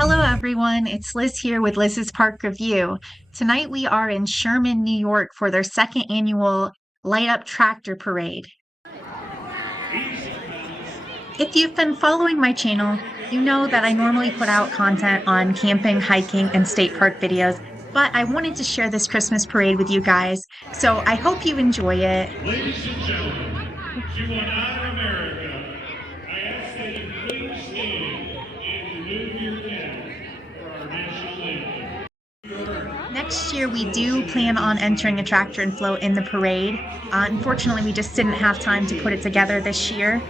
Hello, everyone. It's Liz here with Liz's Park Review. Tonight we are in Sherman, New York for their second annual Light Up Tractor Parade. If you've been following my channel, you know that I normally put out content on camping, hiking, and state park videos, but I wanted to share this Christmas parade with you guys, so I hope you enjoy it. Ladies and gentlemen, to honor America, I ask that you please stand and remove your caps for our national anthem. Next year, we do plan on entering a tractor and float in the parade. Unfortunately, we just didn't have time to put it together this year.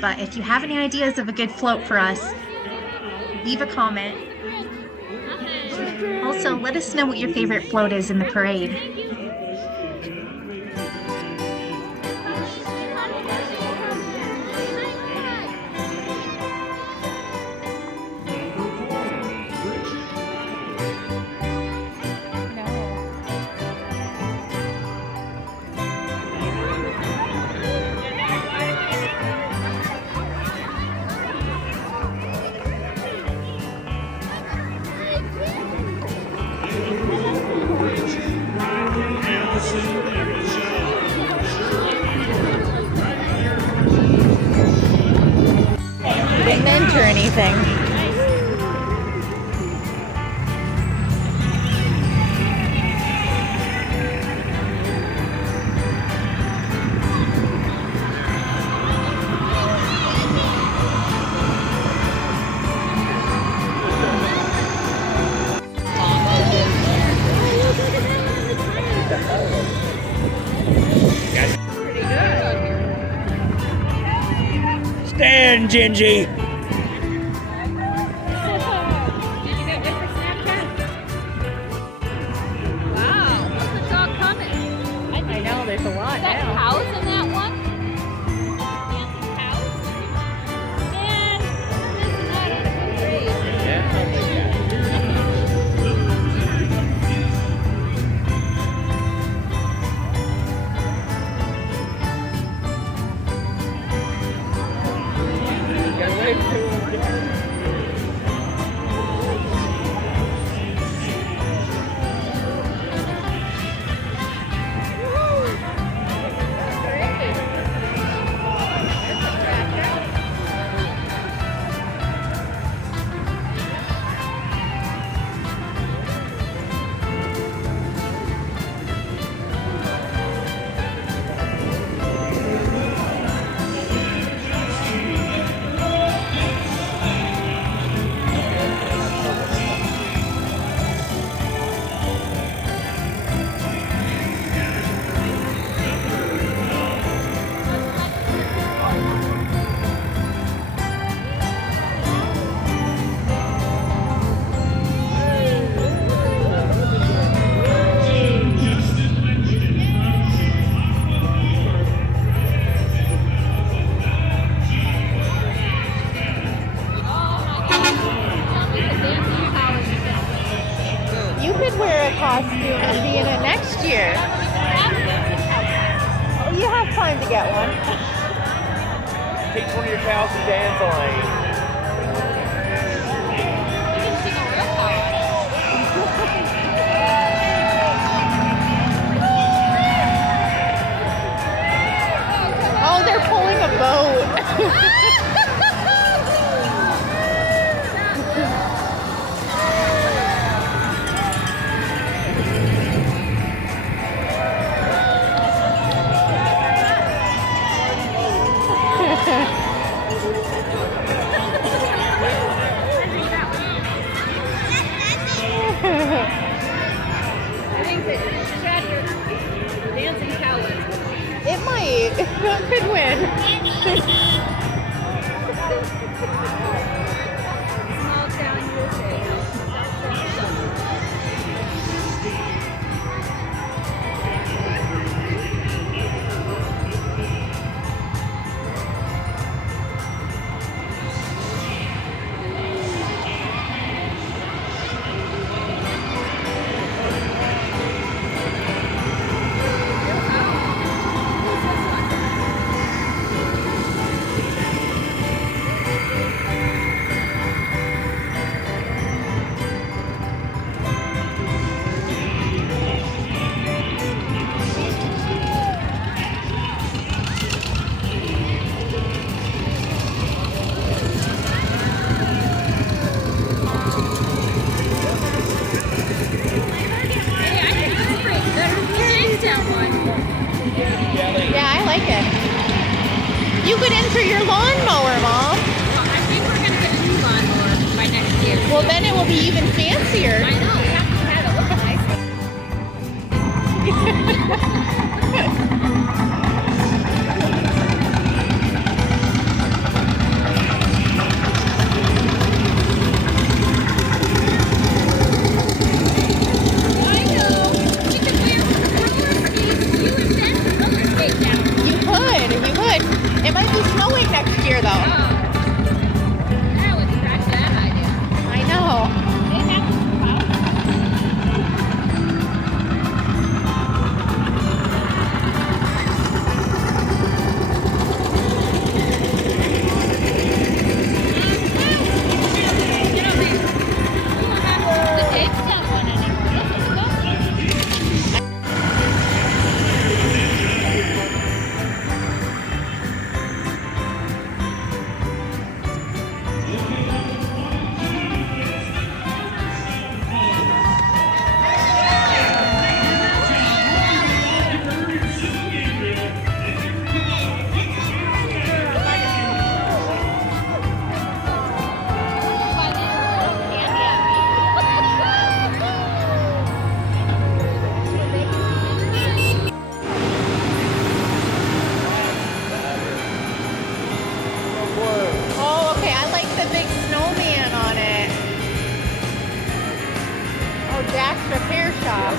But if you have any ideas of a good float for us, leave a comment. Also, let us know what your favorite float is in the parade. Didn't enter anything. Stand, Gingy! Wow, what's the dog coming? I know, there's a lot Is that now. cows in that one? Fancy cows? Man, we're missing out on a good race. You could wear a costume and be in it next year. Oh, you have time to get one. Teach one of your cows to dance, Elaine. Oh, they're pulling a boat. Well, then it will be even fancier. I know. We have to have it look nice. I know. We could wear roller skates. You invent roller skate now. You could. It might be snowing next year, though. That would scratch that idea. I know. They have the Dave's not one anymore. This is lovely. Oh, okay. I like the big snowman on it. Oh, Jack's Repair Shop.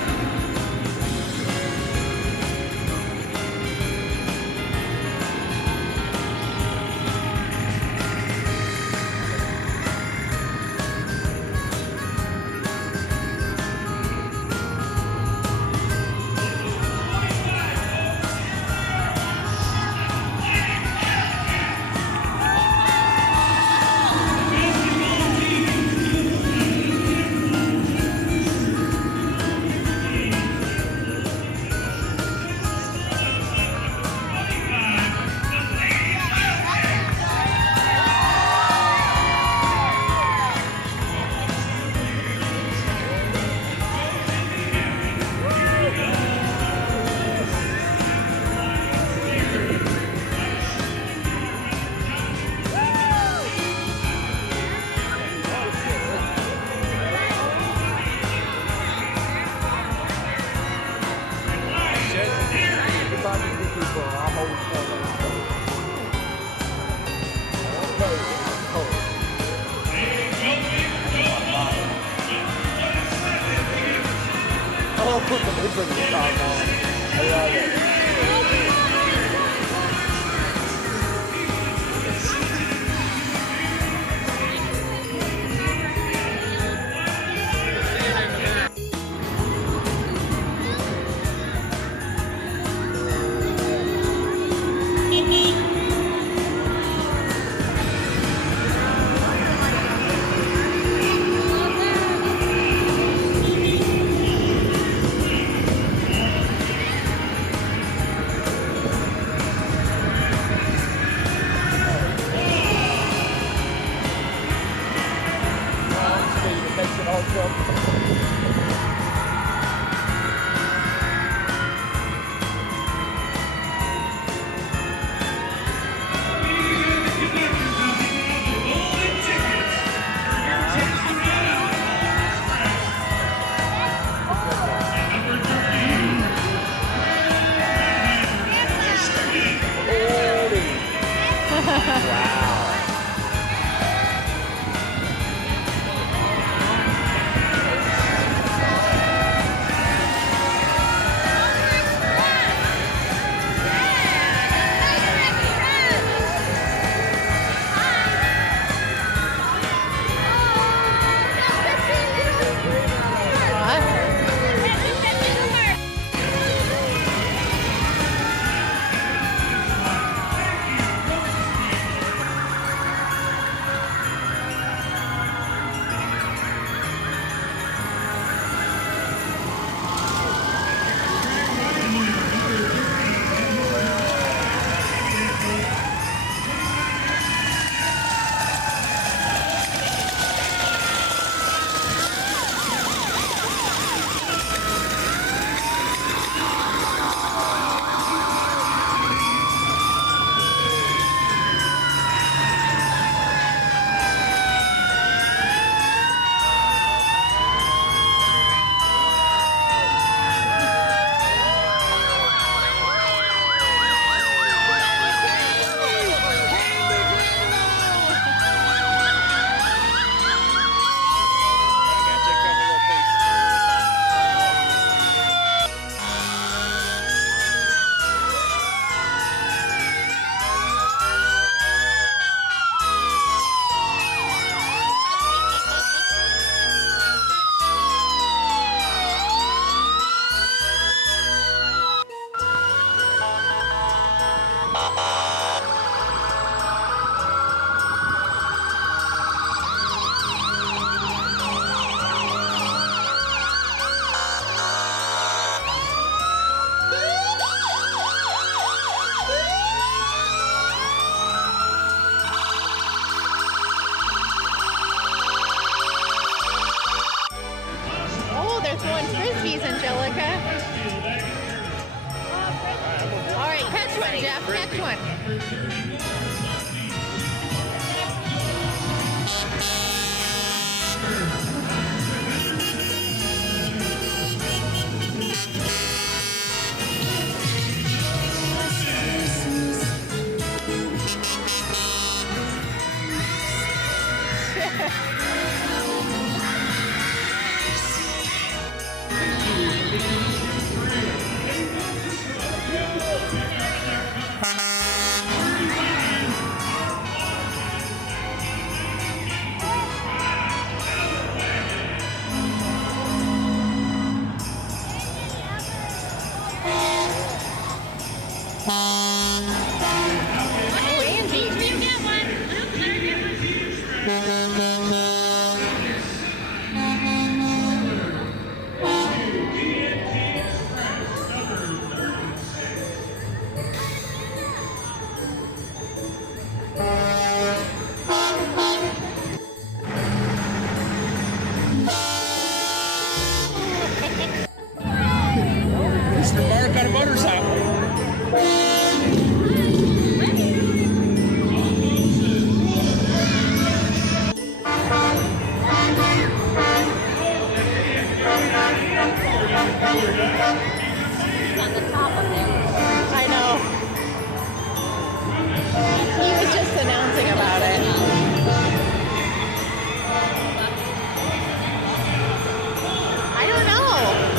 Oh, put the different song on. I love it. Makes it all jump. Oh, Angie. You get one. Oh, let her get one. It's the Mark on a motorcycle. On the top of it. I know. He was just announcing about it. I don't know.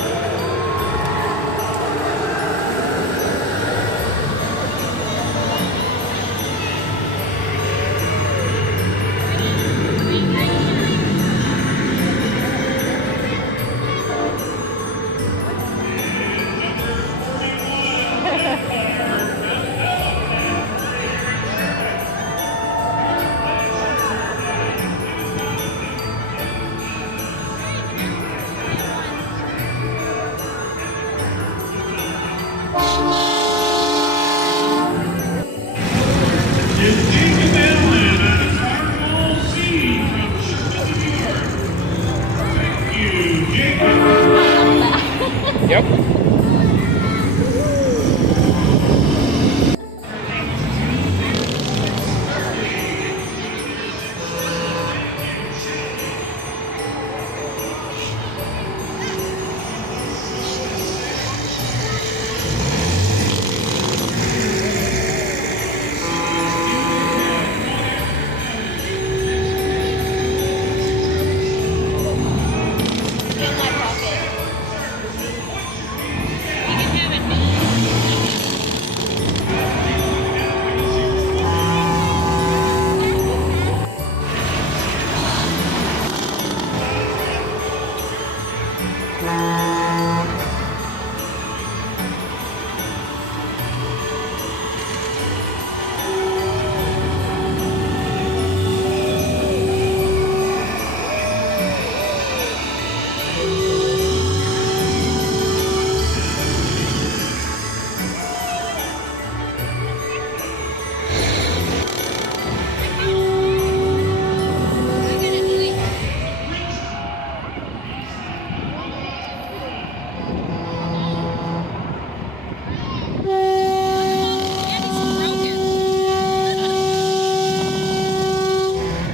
Is Jacob Allen out of Carnival C from Sherman, New York. Thank you, Jacob. Yep. In my pocket. You can have it.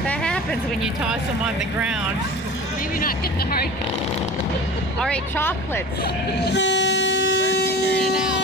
That happens when you toss them on the ground. Maybe not get the hard copy. All right, chocolates. We're figuring it out.